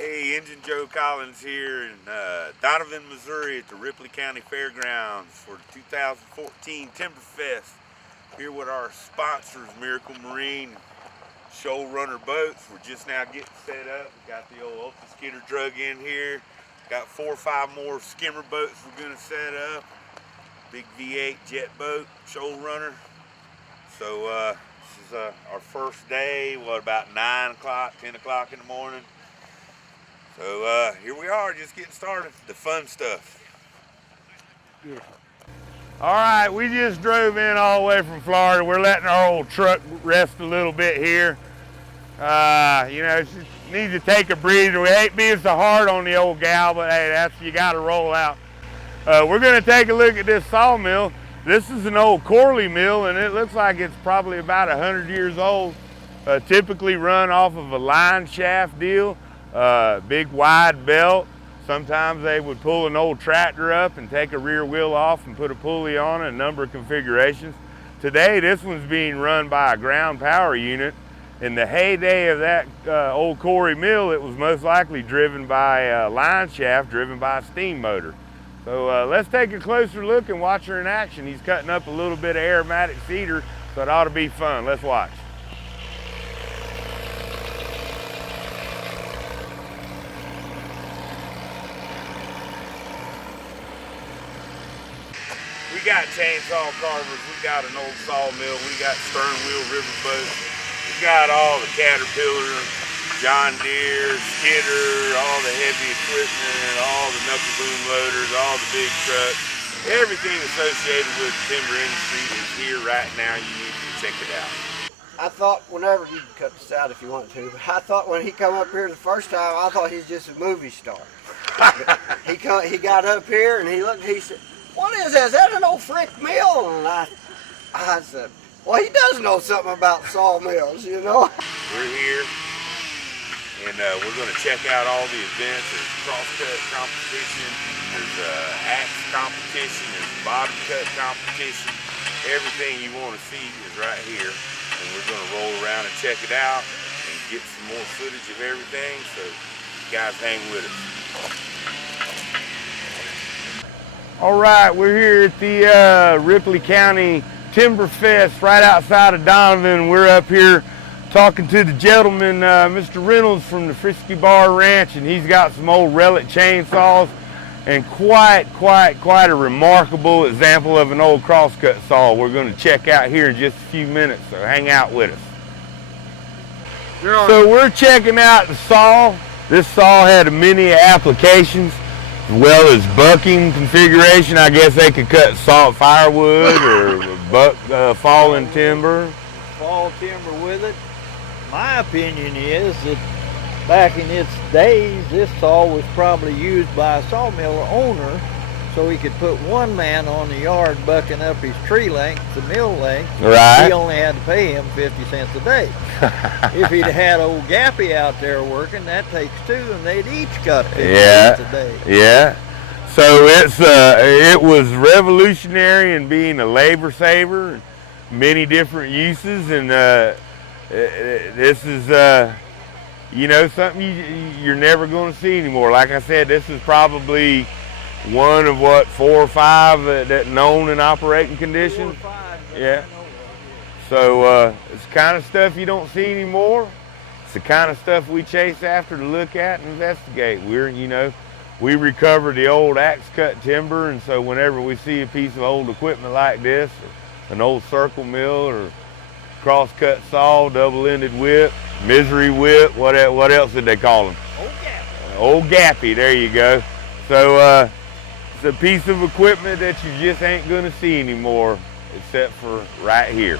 Hey, Injun Joe Collins here in Donovan, Missouri at the Ripley County Fairgrounds for the 2014 Timberfest. Here with our sponsors, Miracle Marine, Shoal Runner Boats. We're just now getting set up. We got the old Ultra Skidder drug in here. Got 4 or 5 more skimmer boats we're gonna set up. Big V8 jet boat, Shoal Runner. So this is our first day, about 9 o'clock, 10 o'clock in the morning. So here we are, just getting started, the fun stuff. Yeah. All right, we just drove in all the way from Florida. We're letting our old truck rest a little bit here. You know, it just needs to take a breather. We hate being so hard on the old gal, but hey, you gotta roll out. We're gonna take a look at this sawmill. This is an old Corley mill, and it looks like it's probably about 100 years old. Typically run off of a line shaft deal. Big wide belt. Sometimes they would pull an old tractor up and take a rear wheel off and put a pulley on it, a number of configurations. Today, this one's being run by a ground power unit. In the heyday of that old Corey mill, it was most likely driven by a line shaft, driven by a steam motor. So let's take a closer look and watch her in action. He's cutting up a little bit of aromatic cedar, so it ought to be fun. Let's watch. We got chainsaw carvers, we got an old sawmill, we got stern wheel riverboat, we got all the Caterpillar, John Deere, Skidder, all the heavy equipment, all the knuckle boom loaders, all the big trucks. Everything associated with the timber industry is here right now. You need to check it out. I thought whenever he cut this out if you want to, but I thought when he come up here the first time, I thought he's just a movie star. he got up here and he looked, he said, "What is that? Is that an old frick mill?" And I said, well, he does know something about sawmills, you know. We're here, and we're going to check out all the events. There's crosscut competition, there's axe competition, there's bottom cut competition. Everything you want to see is right here, and we're going to roll around and check it out and get some more footage of everything. So you guys hang with us. All right, we're here at the Ripley County Timberfest right outside of Donovan. We're up here talking to the gentleman, Mr. Reynolds from the Frisky Bar Ranch, and he's got some old relic chainsaws and quite a remarkable example of an old crosscut saw we're going to check out here in just a few minutes, so hang out with us. So we're checking out the saw. This saw had many applications, as well as bucking configuration. I guess they could cut salt firewood or buck fallen timber. Fall timber with it. My opinion is that back in its days, this saw was probably used by a sawmill owner so he could put one man on the yard bucking up his tree length, the mill length. Right. He only had to pay him 50 cents a day. If he'd had old Gappy out there working, that takes 2, and they'd each cut 50 cents a day. Yeah. So it was revolutionary in being a labor saver, many different uses, and this is you know, something you're never going to see anymore. Like I said, this is probably one of 4 or 5 that known in operating condition. 4 or 5, yeah. So it's the kind of stuff you don't see anymore. It's the kind of stuff we chase after to look at and investigate. We recover the old axe cut timber, and so whenever we see a piece of old equipment like this, an old circle mill or crosscut saw, double-ended whip, misery whip, what else did they call them? Old Gappy. Old Gappy, there you go. So it's a piece of equipment that you just ain't gonna see anymore, except for right here.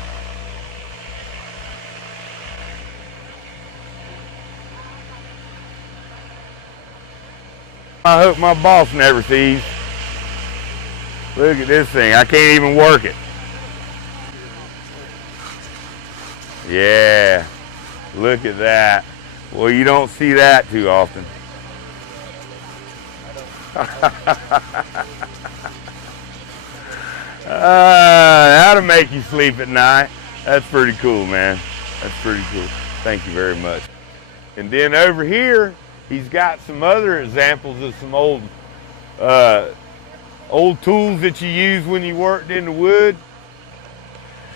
I hope my boss never sees. Look at this thing, I can't even work it. Yeah, look at that. Well, you don't see that too often. That'll make you sleep at night. That's pretty cool, man. That's pretty cool. Thank you very much. And then over here, He's got some other examples of some old tools that you used when you worked in the wood.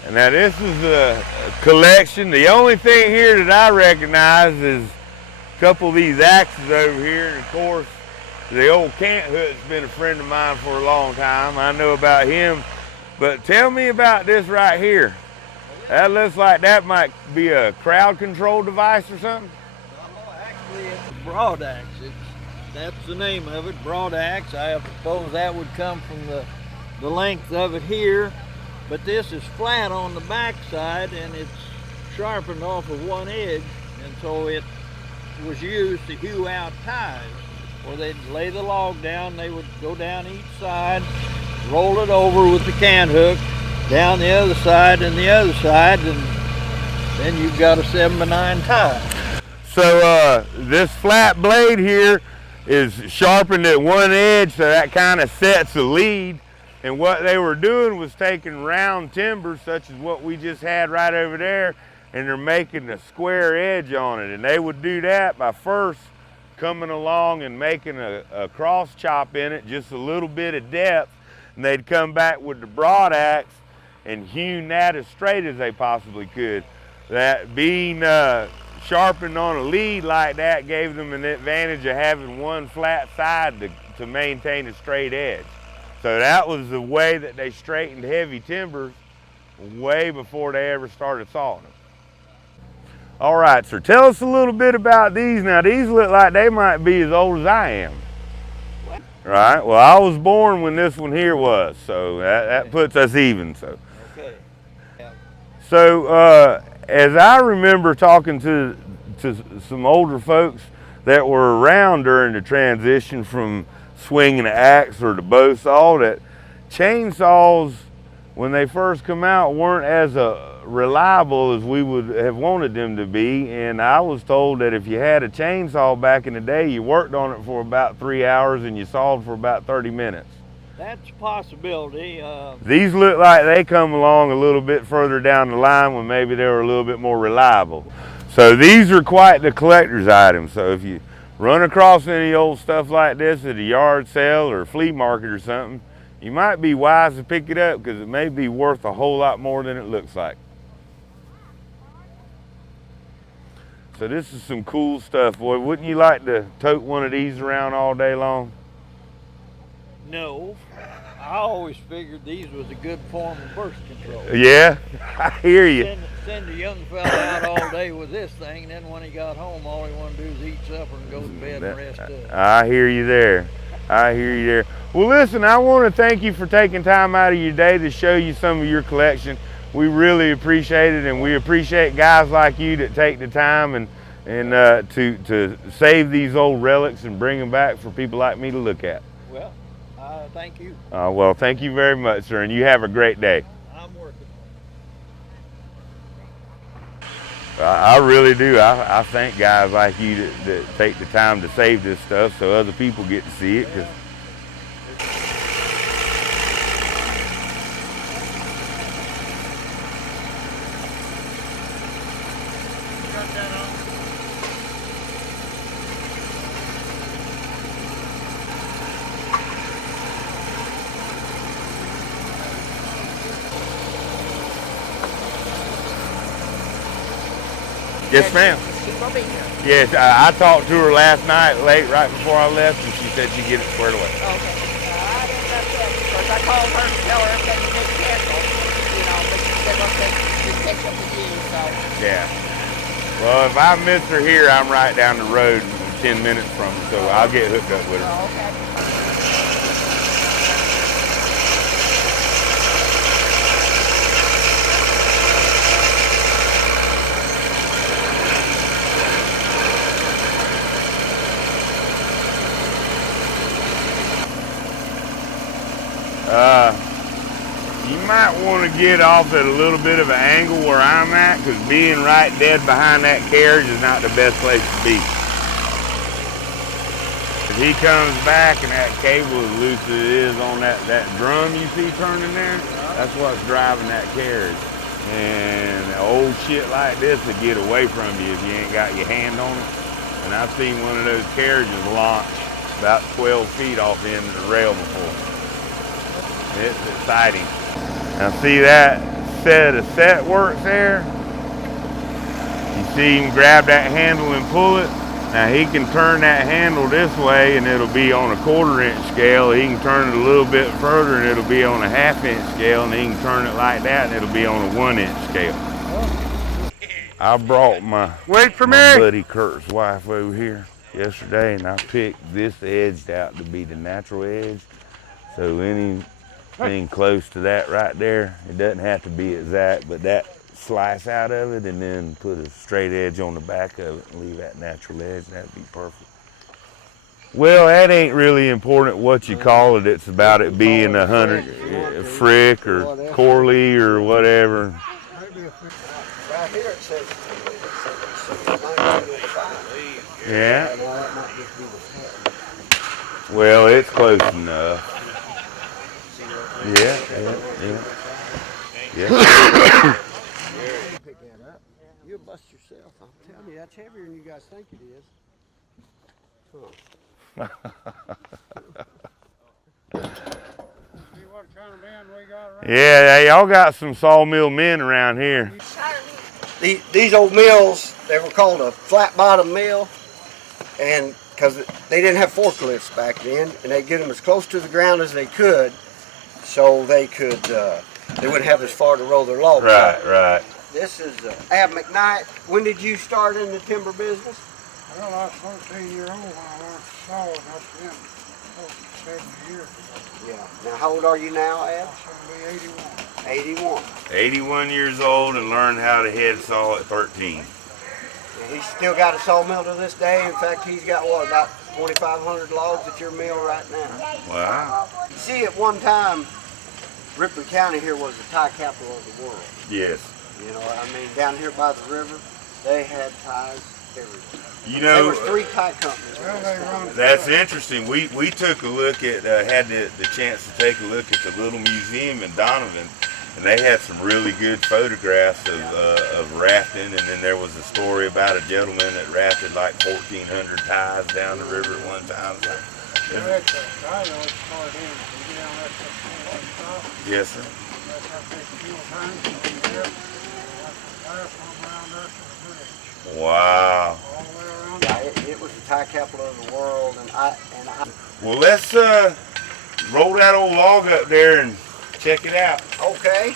And now this is a collection. The only thing here that I recognize is a couple of these axes over here, and of course the old Cant Hood's been a friend of mine for a long time. I know about him, but tell me about this right here. That looks like that might be a crowd control device or something. Actually, it's a broad axe. That's the name of it, broad axe. I suppose that would come from the length of it here, but this is flat on the back side and it's sharpened off of one edge, and so it was used to hew out ties. Where they'd lay the log down, they would go down each side, roll it over with the can hook, down the other side and the other side, and then you've got a 7x9 tie. So this flat blade here is sharpened at one edge, so that kind of sets the lead. And what they were doing was taking round timber, such as what we just had right over there, and they're making a square edge on it. And they would do that by first coming along and making a cross chop in it, just a little bit of depth, and they'd come back with the broad axe and hewn that as straight as they possibly could. That being sharpened on a lead like that gave them an advantage of having one flat side to maintain a straight edge. So that was the way that they straightened heavy timbers way before they ever started sawing them. All right, so tell us a little bit about these. Now these look like they might be as old as I am. Right, well I was born when this one here was, so that puts us even. So, Okay. Yeah. So as I remember talking to some older folks that were around during the transition from swinging an axe or the bow saw, that chainsaws, when they first come out, weren't as reliable as we would have wanted them to be. And I was told that if you had a chainsaw back in the day, you worked on it for about 3 hours and you sawed for about 30 minutes. That's a possibility. These look like they come along a little bit further down the line when maybe they were a little bit more reliable. So these are quite the collector's item. So if you run across any old stuff like this at a yard sale or flea market or something, you might be wise to pick it up because it may be worth a whole lot more than it looks like. So this is some cool stuff, boy. Wouldn't you like to tote one of these around all day long? No. I always figured these was a good form of birth control. Yeah, I hear you. Send a young fella out all day with this thing, and then when he got home, all he wanted to do is eat supper and go to bed and rest up. I hear you there. I hear you there. Well, listen, I want to thank you for taking time out of your day to show you some of your collection. We really appreciate it, and we appreciate guys like you that take the time and to save these old relics and bring them back for people like me to look at. Well, thank you. Well, thank you very much, sir, and you have a great day. I'm working. I really do. I thank guys like you that take the time to save this stuff so other people get to see it. Yes, ma'am. She will be here. Yes, I talked to her last night late, right before I left, and she said she'd get it squared away. Okay. I didn't know that because I called her to tell her everything you need to cancel, but she said, well, she'd catch up with you, so. Yeah. Well, if I miss her here, I'm right down the road 10 minutes from her, so I'll get hooked up with her. Oh, okay. You might want to get off at a little bit of an angle where I'm at, because being right dead behind that carriage is not the best place to be. If he comes back and that cable is loose as it is on that drum you see turning there, that's what's driving that carriage. And old shit like this will get away from you if you ain't got your hand on it. and I've seen one of those carriages launch about 12 feet off the end of the rail before. It's exciting. Now see that set of set works there? You see him grab that handle and pull it. Now he can turn that handle this way and it'll be on a 1/4 inch scale. He can turn it a little bit further and it'll be on a 1/2 inch scale, and he can turn it like that and it'll be on a 1 inch scale. I brought my buddy Kurt's wife over here yesterday, and I picked this edge out to be the natural edge. So anything close to that right there, it doesn't have to be exact, but that slice out of it and then put a straight edge on the back of it and leave that natural edge, that'd be perfect. Well, that ain't really important what you call it. It's about it being 100 frick or Corley or whatever. Right here it says 1905. Yeah. Well, it's close enough. Yeah. Pick that up. You'll bust yourself. I'm telling you, that's heavier than you guys think it is. Huh. Yeah, y'all got some sawmill men around here. These old mills, they were called a flat bottom mill, and because they didn't have forklifts back then, and they'd get them as close to the ground as they could, so they could they wouldn't have as far to roll their logs. Right. This is Ab McKnight. When did you start in the timber business? Well, I was 14 years old when I learned to saw, and that's been 70 years ago. Yeah. Now, how old are you now, Ab? I'm going to be 81. 81. 81 years old and learned how to head saw at 13. And he's still got a sawmill to this day. In fact, he's got, what, about 2,500 logs at your mill right now. Wow. See, at one time, Ripley County here was the tie capital of the world. Yes. You know, I mean, down here by the river, they had ties everywhere. You There know, was 3 tie companies. Well, they run. that's interesting. We took a look at, had the chance to take a look at the little museum in Donovan, and they had some really good photographs of rafting, and then there was a story about a gentleman that rafted like 1,400 ties down the river at one time. So, yes, sir. Wow. Yeah, it was the tie capital of the world, and I. Well, let's roll that old log up there and check it out. Okay.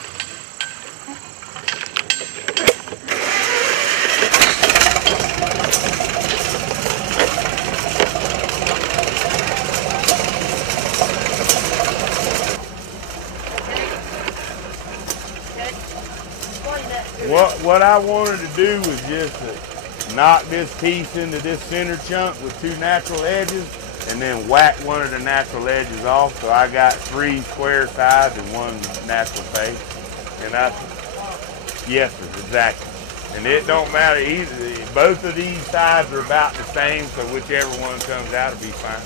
What I wanted to do was just knock this piece into this center chunk with 2 natural edges and then whack one of the natural edges off. So I got 3 square sides and 1 natural face. And yes, sir, exactly. And it don't matter either. Both of these sides are about the same, so whichever one comes out will be fine.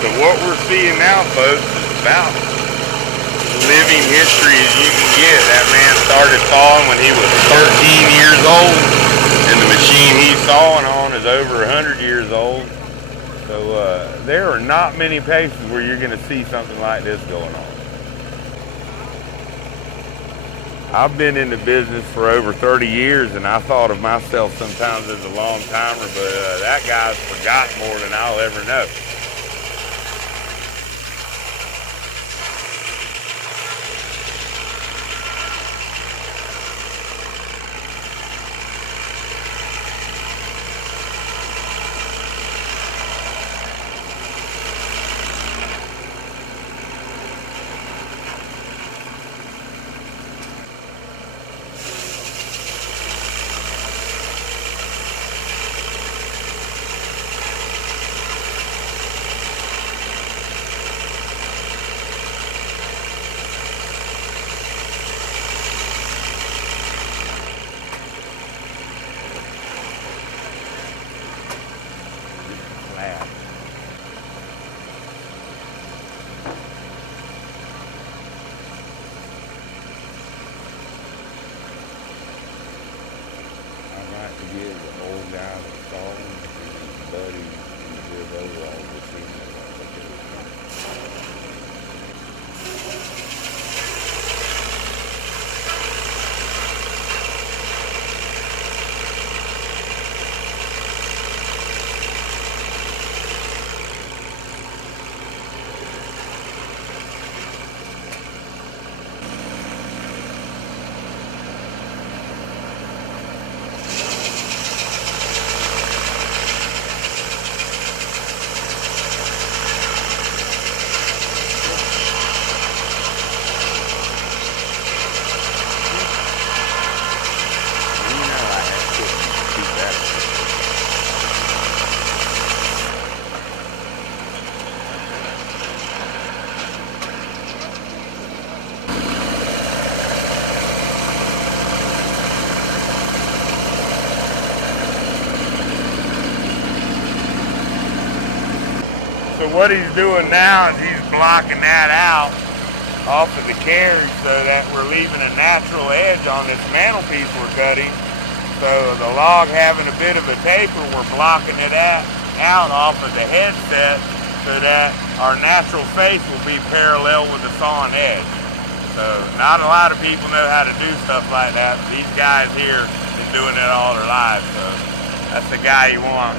So what we're seeing now, folks, is about living history as you can get. That man started sawing when he was 13 years old, and the machine he's sawing on is over 100 years old. So there are not many places where you're going to see something like this going on. I've been in the business for over 30 years, and I thought of myself sometimes as a long timer, but that guy's forgotten more than I'll ever know. what he's doing now is he's blocking that out off of the carriage so that we're leaving a natural edge on this mantelpiece we're cutting. So the log having a bit of a taper, we're blocking it out off of the headset so that our natural face will be parallel with the sawing edge. So not a lot of people know how to do stuff like that. But these guys here have been doing it all their lives, so that's the guy you want.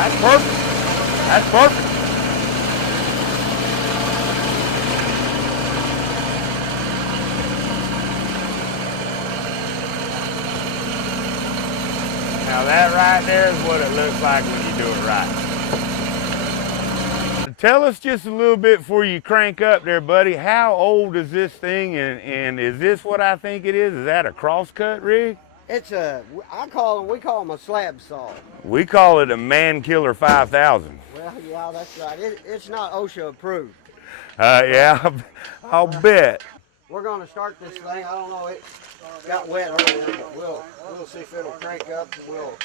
That's perfect. That's perfect. Now that right there is what it looks like when you do it right. Tell us just a little bit before you crank up there, buddy. How old is this thing, and is this what I think it is? Is that a crosscut rig? It's we call them a slab saw. We call it a Man Killer 5000. Well, yeah, that's right. It's not OSHA approved. Yeah, I'll bet. We're going to start this thing. I don't know, it got wet earlier, but we'll see if it'll crank up, and we'll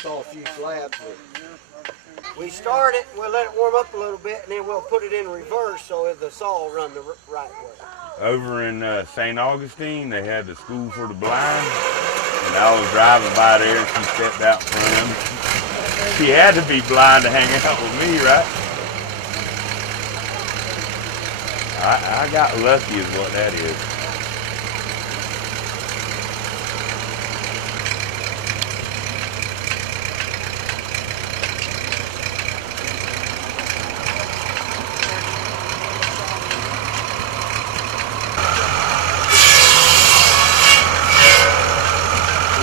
saw a few slabs. We start it, we'll let it warm up a little bit, and then we'll put it in reverse so the saw will run the right way. Over in St. Augustine, they had the school for the blind, and I was driving by there, and she stepped out in front of me. She had to be blind to hang out with me, right? I got lucky is what that is.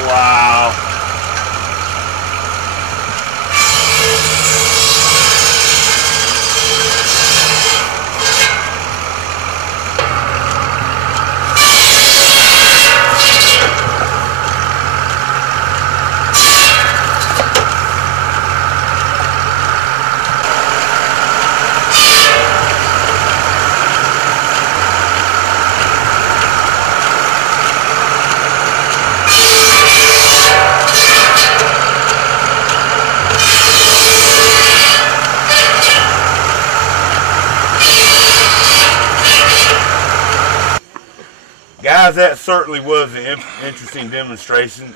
Wow. Guys, that certainly was an interesting demonstration.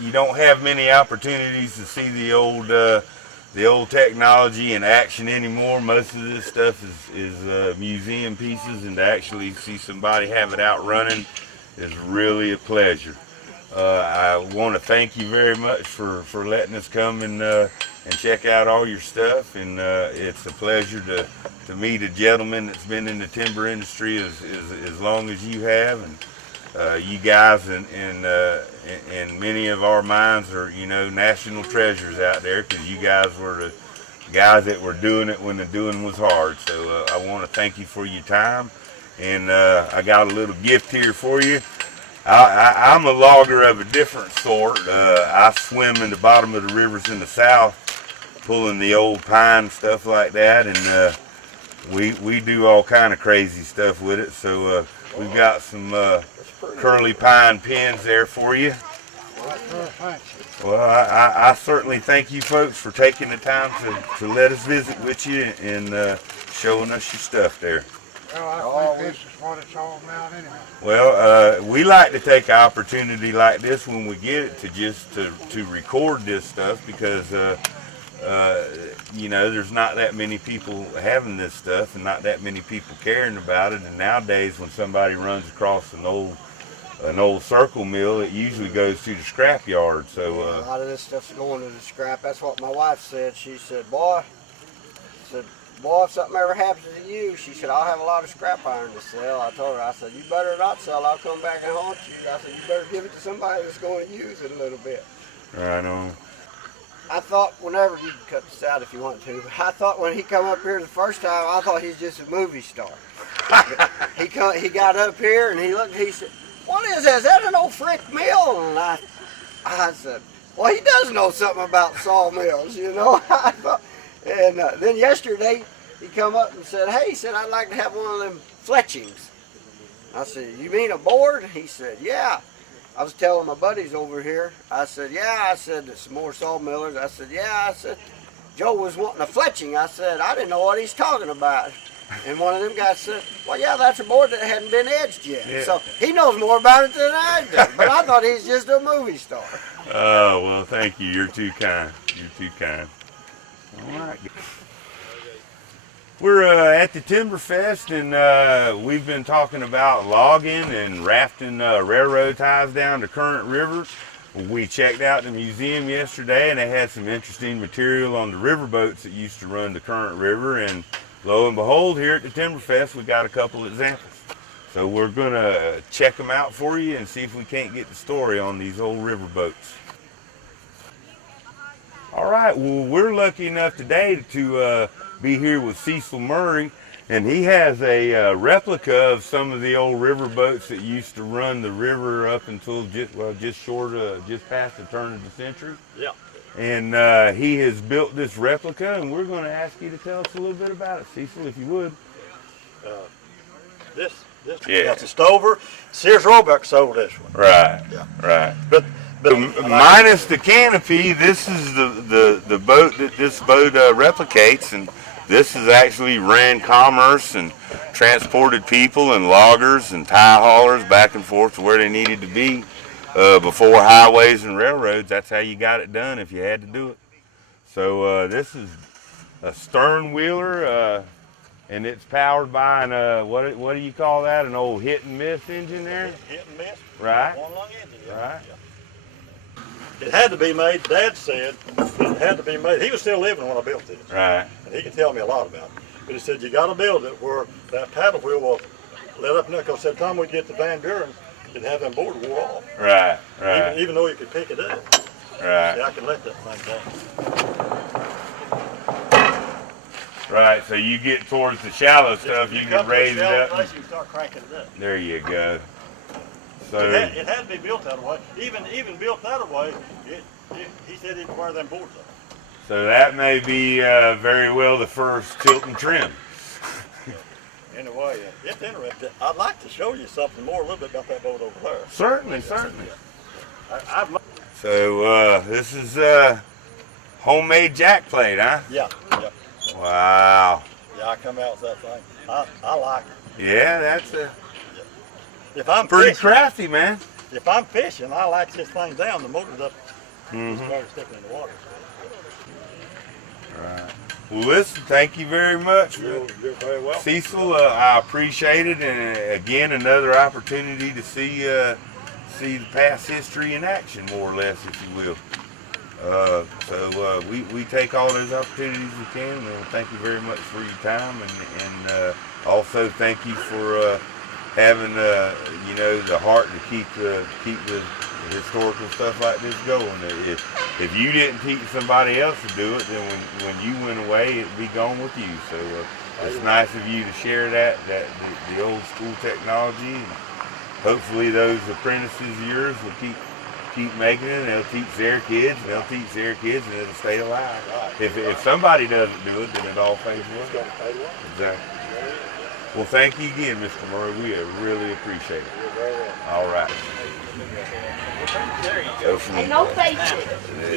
You don't have many opportunities to see the old technology in action anymore. Most of this stuff is museum pieces, and to actually see somebody have it out running is really a pleasure. I want to thank you very much for letting us come and check out all your stuff, and it's a pleasure to meet a gentleman that's been in the timber industry as long as you have, and you guys in many of our minds are, you know, national treasures out there, because you guys were the guys that were doing it when the doing was hard. So I want to thank you for your time, and I got a little gift here for you. I'm a logger of a different sort. I swim in the bottom of the rivers in the south, pulling the old pine, stuff like that, and we do all kind of crazy stuff with it. So we've got some curly pine pins there for you. Well, I certainly thank you folks for taking the time to let us visit with you and showing us your stuff there. Well, I think this is what it's all about anyway. Well, we like to take an opportunity like this when we get it to record this stuff, because you know, there's not that many people having this stuff and not that many people caring about it. And nowadays, when somebody runs across an old circle mill, it usually goes to the scrap yard. So a lot of this stuff's going to the scrap. That's what my wife said. She said, boy, if something ever happens to you, she said, I'll have a lot of scrap iron to sell. I told her, I said, you better not sell. I'll come back and haunt you. I said, you better give it to somebody that's going to use it a little bit. Right on. I thought whenever, you can cut this out if you want to, but I thought when he come up here the first time, I thought he was just a movie star. He got up here and he looked, he said, what is that? Is that an old Frick mill? And I said, well, he does know something about sawmills, you know. I thought, and then yesterday he come up and said, hey, he said, I'd like to have one of them fletchings. I said, you mean a board? He said, yeah. I was telling my buddies over here. I said, yeah. I said, there's some more sawmillers. I said, yeah. I said, Joe was wanting a fletching. I said, I didn't know what he's talking about. And one of them guys said, well, yeah, that's a board that hadn't been edged yet. Yeah. So he knows more about it than I do. But I thought he's just a movie star. Oh, well, thank you. You're too kind. You're too kind. All right. We're at the Timberfest, and we've been talking about logging and rafting railroad ties down the Current River. We checked out the museum yesterday, and they had some interesting material on the riverboats that used to run the Current River, and lo and behold, here at the Timberfest, we got a couple examples. So we're going to check them out for you and see if we can't get the story on these old riverboats. All right, well, we're lucky enough today to be here with Cecil Murray, and he has a replica of some of the old riverboats that used to run the river up until just past the turn of the century. Yeah. And he has built this replica, and we're going to ask you to tell us a little bit about it, Cecil, if you would. This Yeah. That's a Stover. Sears Roebuck sold this one. Right. Yeah. Right. But Minus the canopy, this is the boat that this boat replicates, and this has actually ran commerce and transported people and loggers and tie haulers back and forth to where they needed to be before highways and railroads. That's how you got it done if you had to do it. So this is a stern wheeler, and it's powered by an what do you call that? An old hit and miss engine there. Hit and miss. Right. One long engine. Yeah. Right. Yeah. It had to be made. Dad said it had to be made. He was still living when I built it. Right. And he can tell me a lot about it. But he said, you got to build it where that paddle wheel will let up and down. Because said time we get to Van Buren, you'd have them board wore off. Right. Right. Even though you could pick it up. Right. Yeah, I can let that thing down. Right. So you get towards the shallow stuff, you can raise it up. Place, you start cranking it up. There you go. So It had to be built that way. Even built that way, he said he'd wear them boards up. So that may be very well the first tilt and trim. Anyway, it's interesting. I'd like to show you something more, a little bit about that boat over there. Certainly, certainly. So this is homemade jack plate, huh? yeah. Wow. Yeah, I come out with that thing. I like it. Yeah, that's If I'm pretty fishing, crafty, man. if I'm fishing, I latch this thing down. The motor's up, Mm-hmm. started sticking in the water. Right. Well, listen, thank you very much, You're very welcome. Cecil. I appreciate it, and again, another opportunity to see the past history in action, more or less, if you will. So we take all those opportunities we can, and thank you very much for your time, and also thank you for having the heart to keep the historical stuff like this going. If you didn't teach somebody else to do it, then when you went away, it'd be gone with you. So it's nice of you to share that the old school technology, and hopefully those apprentices of yours will keep making it, and they'll teach their kids, and they'll teach their kids, and it'll stay alive. If somebody doesn't do it, then it all fades away. Exactly. Well, thank you again, Mr. Murray. We really appreciate it. All right. So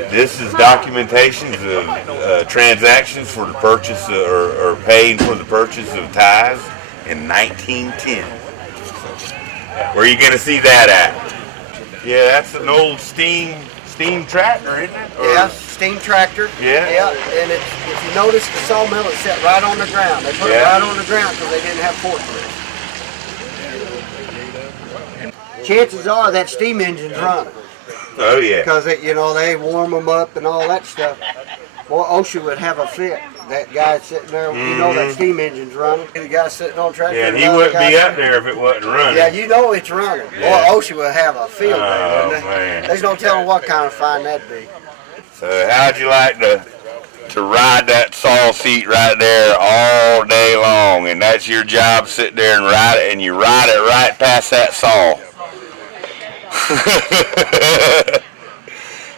this is documentations of transactions for the purchase or paying for the purchase of ties in 1910. Where are you going to see that at? Yeah, that's an old steam tractor, isn't it? Yeah, steam tractor. Yeah. Yeah, and if you notice, the sawmill is set right on the ground. They put it right on the ground because they didn't have forklifts. Chances are that steam engine's running. Oh yeah. Because they warm them up and all that stuff. Boy, OSHA would have a fit. That guy sitting there, that steam engine's running. The guy sitting on tractor. Yeah, he wouldn't be up there if it wasn't running. Yeah, it's running. Yeah. Boy, OSHA would have a field day, wouldn't they? Man. There's no telling what kind of fine that'd be. So how'd you like to ride that saw seat right there all day long? And that's your job, sit there and ride it, and you ride it right past that saw.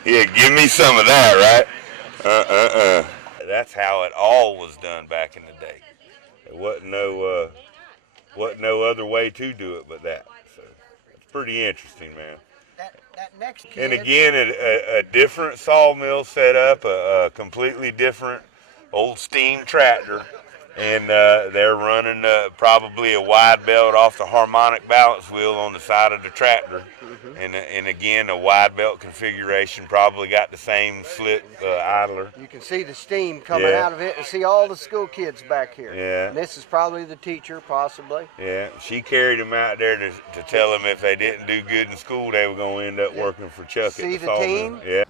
Yeah, give me some of that, right? That's how it all was done back in the day. There wasn't no other way to do it but that. So it's pretty interesting, man. That next kid. And again, a different sawmill setup, a completely different old steam tractor. And they're running probably a wide belt off the harmonic balance wheel on the side of the tractor. And again, a wide belt configuration, probably got the same slip idler. You can see the steam coming out of it and see all the school kids back here. Yeah. And this is probably the teacher, possibly. Yeah, she carried them out there to tell them if they didn't do good in school, they were going to end up working for Chuck See at the the sawmill. team? Yeah.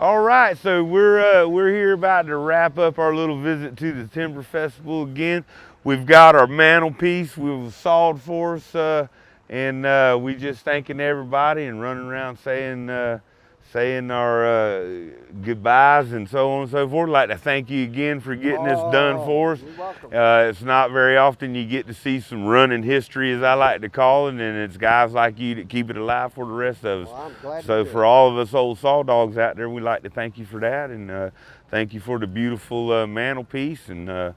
All right, so we're here about to wrap up our little visit to the Timber Festival again. We've got our mantelpiece was sawed for us, and we just thanking everybody and running around saying our goodbyes and so on and so forth. I'd like to thank you again for getting this done for us. You're welcome. It's not very often you get to see some running history, as I like to call it, and it's guys like you that keep it alive for the rest of us. Well, I'm glad So to do for all of us old saw dogs out there, we'd like to thank you for that, and thank you for the beautiful mantelpiece, and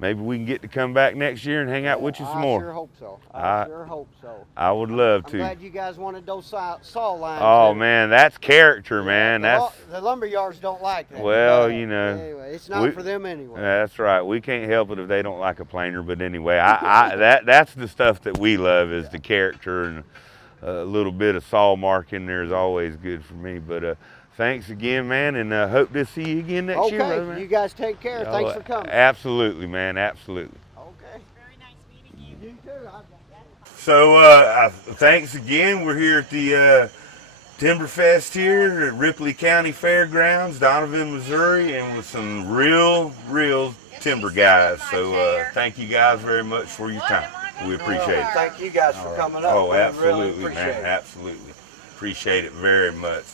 maybe we can get to come back next year and hang out with you some more. I sure hope so. I sure hope so. I would love I'm to. glad you guys wanted those saw lines. Oh there. man, that's character, man. The lumber yards don't like that. Well, but you know, anyway, it's not for them anyway. That's right. We can't help it if they don't like a planer. But anyway, that's the stuff that we love is the character, and a little bit of saw mark in there is always good for me. But thanks again, man, and hope to see you again next year, brother, man. Okay, you guys take care. Thanks for coming. Absolutely, man. Absolutely. Okay. Very nice meeting you. You too. So thanks again. We're here at the Timberfest here at Ripley County Fairgrounds, Donovan, Missouri, and with some real timber guys. So thank you guys very much for your time. We appreciate it. Thank you guys for coming up. Oh, I really absolutely, appreciate man. it. Absolutely. Appreciate it very much.